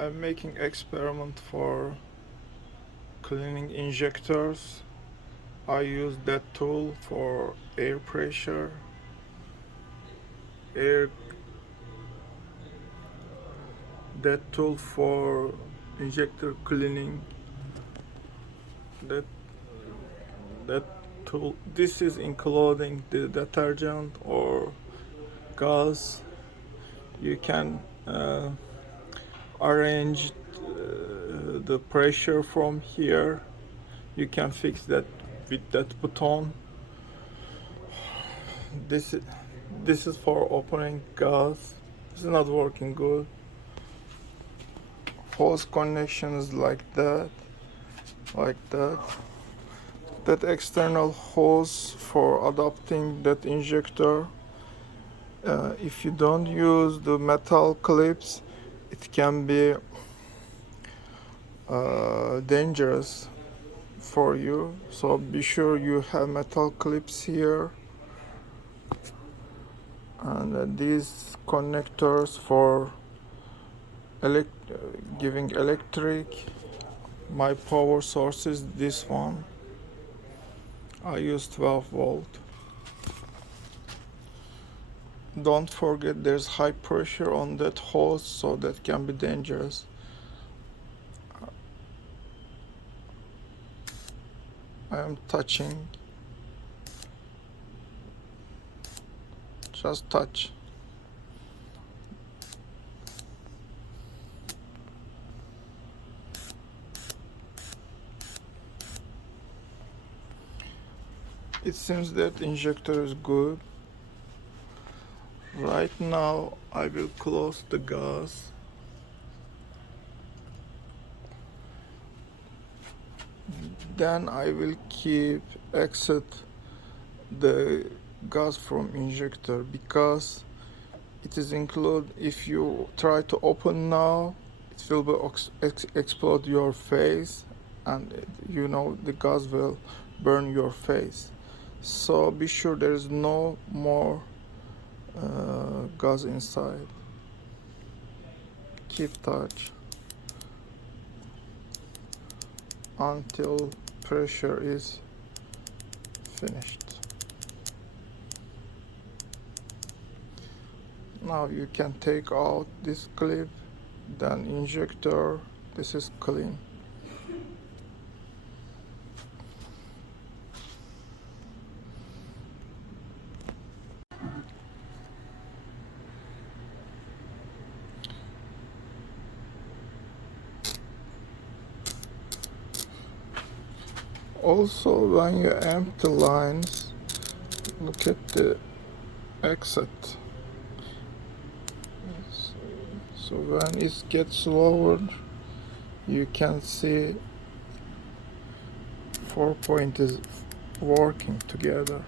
I'm making experiment for cleaning injectors. I use that tool for air pressure, air that tool for injector cleaning, that that tool. This is including the detergent or gas. You can arrange the pressure from here. You can fix that with that button. This is for opening gas. It's not working good. Hose connections like that. That external hose for adapting that injector. If you don't use the metal clips, it can be dangerous for you. So be sure you have metal clips here. And these connectors for giving electric. My power source is this one. I use 12 volt. Don't forget there's high pressure on that hose, so that can be dangerous. I am touching. Just touch. It seems that injector is good. Right now I will close the gas. Then I will keep exit the gas from injector, because it is included. If you try to open now, it will be explode your face, and you know the gas will burn your face. So be sure there is no more gas inside. Keep touch until pressure is finished. Now you can take out this clip, then injector. This is clean. Also, when you empty lines, look at the exit. So when it gets lowered, you can see 4 points is working together.